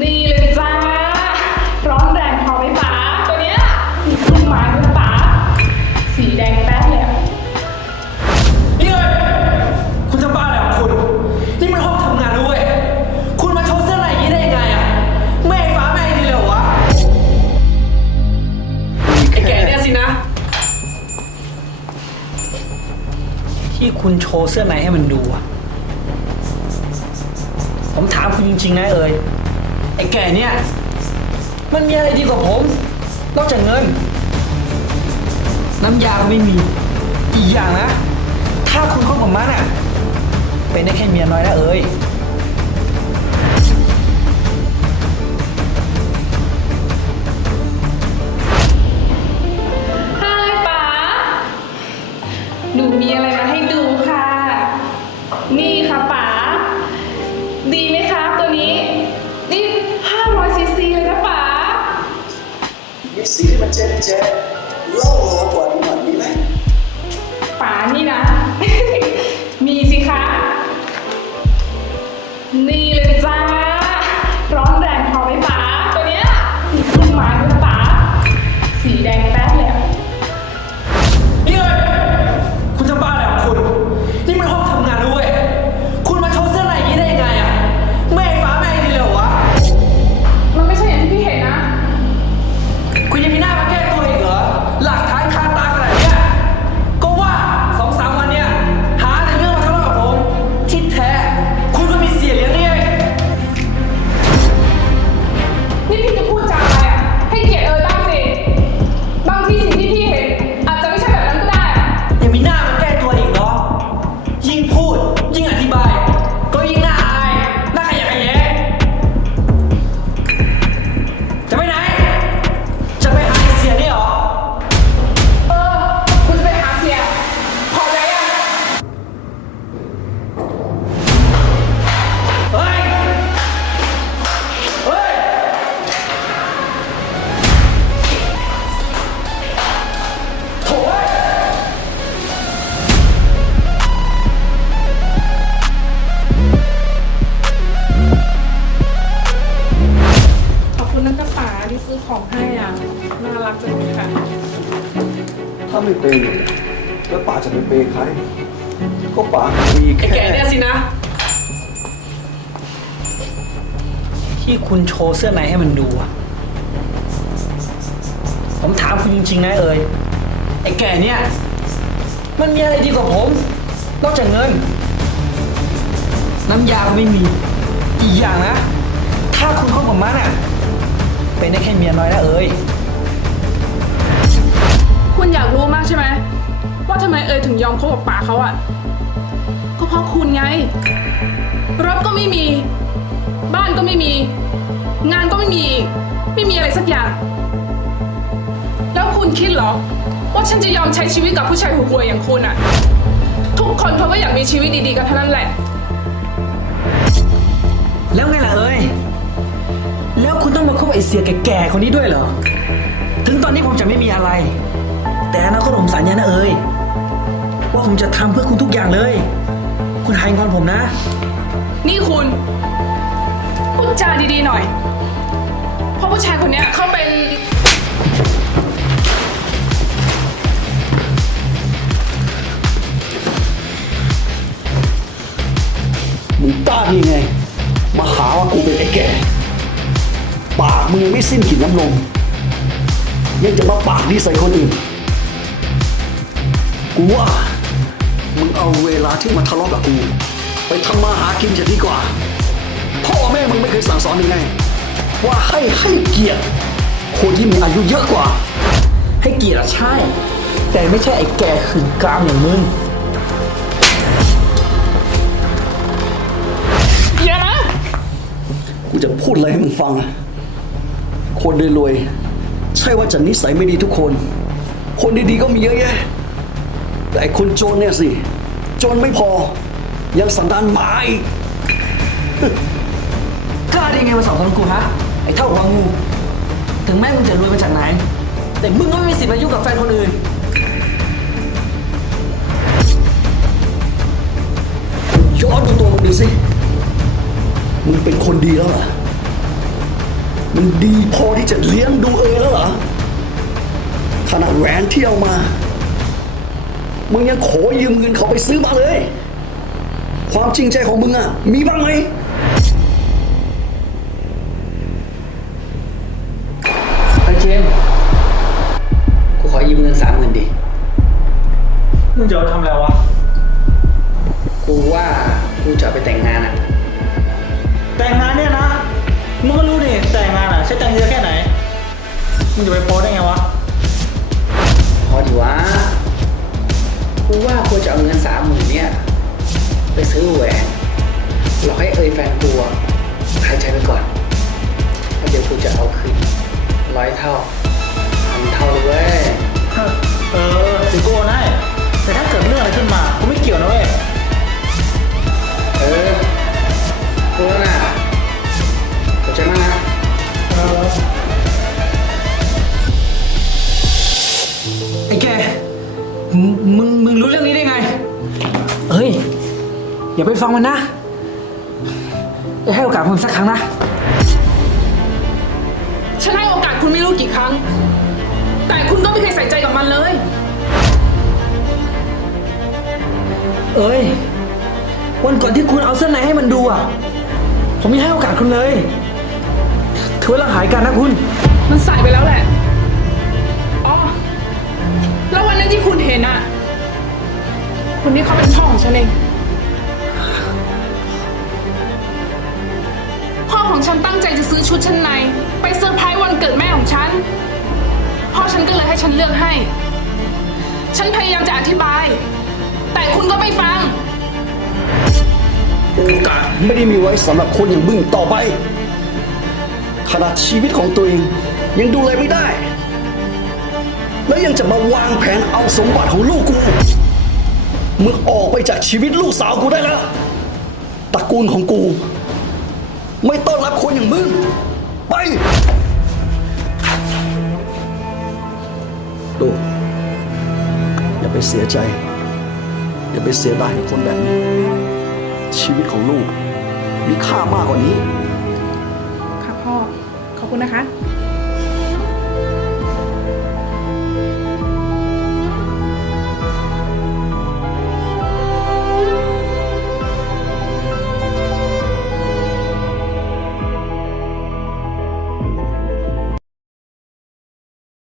นี่เลยจ้า ร้อนแรงพอไหมป๋าตัวเนี้ยมีต้นไม้ด้วยนะป๋าสีแดงแป๊ดเลยอะนี่เลยคุณจะบ้าอะไรของคุณ นี่มันห้องทำงานด้วย คุณมาโชว์เสื้ออะไรอย่างนี้ได้ยังไงอะแม่ฟ้าแม่ดีเลยเหรอวะ ไอ้แกเนี่ยสินะ ที่คุณโชว์เสื้อในให้มันดูอะผมถามคุณจริงๆนะเอ่ย ไอ้แก่เนี่ย มันมีอะไรดีกว่าผม นอกจากเงิน น้ำยาก็ไม่มี อีกอย่างนะ ถ้าคุณคบกับมันอะ เป็นได้แค่เมียน้อยนะเอ้ย สีที่มันเจ๊เจ๊เล่าร้อนกว่านี้หน่อยมีไหมป๋านี่นะ มีสิคะ นี่ ไม่เป็นแล้วป๋าจะไปเปย์ใคร ก็ป๋ามีไอ้แค่แกเนี่ยสินะ ที่คุณโชว์เสื้อในให้มันดูอะผมถามคุณจริงๆนะเอ่ยไอ้แกเนี่ย มันมีอะไรดีกว่าผม นอกจากเงิน น้ำยาก็ไม่มี อีกอย่างนะ ถ้าคุณคบกับมันอะเป็นได้แค่เมียน้อยนะเอ่ย คุณอยากรู้มากใช่ไหมว่าทำไมเอ๋ยถึงยอมคบกับป๋าเขาอะก็เพราะคุณไง รถก็ไม่มี บ้านก็ไม่มี งานก็ไม่มีอีกไม่มีอะไรสักอย่าง แล้วคุณคิดเหรอ ว่าฉันจะยอมใช้ชีวิตกับผู้ชายห่วยอย่างคุณอะทุกคนเขาก็อยากมีชีวิตดีๆกันเท่านั้นแหละ แล้วไงล่ะเอ้ย แล้วคุณต้องมาคบไอ้เสียแก่ๆคนนี้ด้วยเหรอ ถึงตอนนี้ผมจะไม่มีอะไร แต่อนาคตผมสัญญานะเอ้ยว่าผมจะทำเพื่อคุณทุกอย่างเลย คุณหายงอนผมนะ นี่คุณพูดจาดีๆหน่อย เพราะผู้ชายคนเนี้ยเขาเป็น มึงกล้าดีไง มาหาว่ากูเป็นไอ้แก่ ปากมึงยังไม่สิ้นกลิ่นน้ำนมยังจะมาปากดีใส่คนอื่น กูว่ามึงเอาเวลาที่มาทะเลาะกับกู ไปทำมาหากินจะดีกว่า พ่อแม่มึงไม่เคยสั่งสอนยังไง ว่าให้ให้เกียรติคนที่มีอายุเยอะกว่า ให้เกียรติอะใช่ แต่ไม่ใช่ไอ้แก่ขืนกลามอย่างมึงอย่านะกูจะพูดอะไรให้มึงฟังอะคนรวยๆใช่ว่าจะนิสัยไม่ดีทุกคน คนดีๆก็มีเยอะแยะ แต่ไอ้คนจนเนี่ยสิ โจนไม่พอ ยังสันดานหมาอีกกล้าได้ไงมาสอนคนกูฮะ ไอ้เท่าหัวงู ถึงแม่มึงจะรวยมาจากไหน แต่มึงก็ไม่มีสิทธิ์มายุ่งกับแฟนคนอื่น ย้อนดูตัวมึงดูสิ มึงเป็นคนดีแล้วเหรอมันดีพอที่จะเลี้ยงดูเอยแล้วเหรอ ขนาดแหวนที่เอามา มึงยังขอยืมเงินเขาไปซื้อมาเลย ความจริงใจของมึงอะมีบ้างไหมไอ้เจมส์กูขอยืมเงินสามหมื่นดิ มึงจะเอาทำอะไรวะ กูว่ากูจะเอาไปแต่งงานอะแต่งงานเนี่ยนะ มึงก็รู้นี่แต่งงานอะใช้ตังค์เยอะแค่ไหน มึงจะไปโพสได้ไงวะ พอดีวะกูว่ากู จะเอาเงินสามหมื่นเนี่ยไปซื้อแหวนหลอกให้เอ่ยแฟนตัวหายใจไปก่อนแล้วเดี๋ยวกูจะเอาคืนร้อยเท่าพันเท่าเลยเว้ย เออถึงกูโอนให้ มึงมึงรู้เรื่องนี้ได้ไงเฮ้ย อย่าไปฟังมันนะอย่าให้โอกาสผมสักครั้งนะ ฉันให้โอกาสคุณไม่รู้กี่ครั้ง แต่คุณก็ไม่เคยใส่ใจกับมันเลย เอ้ย วันก่อนที่คุณเอาเสื้อในให้มันดูอะ ผมยังให้โอกาสคุณเลยถือว่าเราหายกันนะคุณ มันใส่ไปแล้วแหละ คุณเห็นอะคนนี้เขาเป็นพ่อของฉันเอง พ่อของฉันตั้งใจจะซื้อชุดชั้นใน ไปเซอร์ไพรส์วันเกิดแม่ของฉัน พ่อฉันก็เลยให้ฉันเลือกให้ ฉันพยายามจะอธิบาย แต่คุณก็ไม่ฟัง โอกาสไม่ได้มีไว้สำหรับคนอย่างมึงต่อไป ขนาดชีวิตของตัวเองยังดูแลไม่ได้ แล้วยังจะมาวางแผนเอาสมบัติของลูกกู มึงออกไปจากชีวิตลูกสาวกูได้แล้ว ตระกูลของกู ไม่ต้อนรับคนอย่างมึง ไป ลูก อย่าไปเสียใจ อย่าไปเสียดายกับคนแบบนี้ ชีวิตของลูก มีค่ามากกว่านี้ ค่ะพ่อ ขอบคุณนะคะ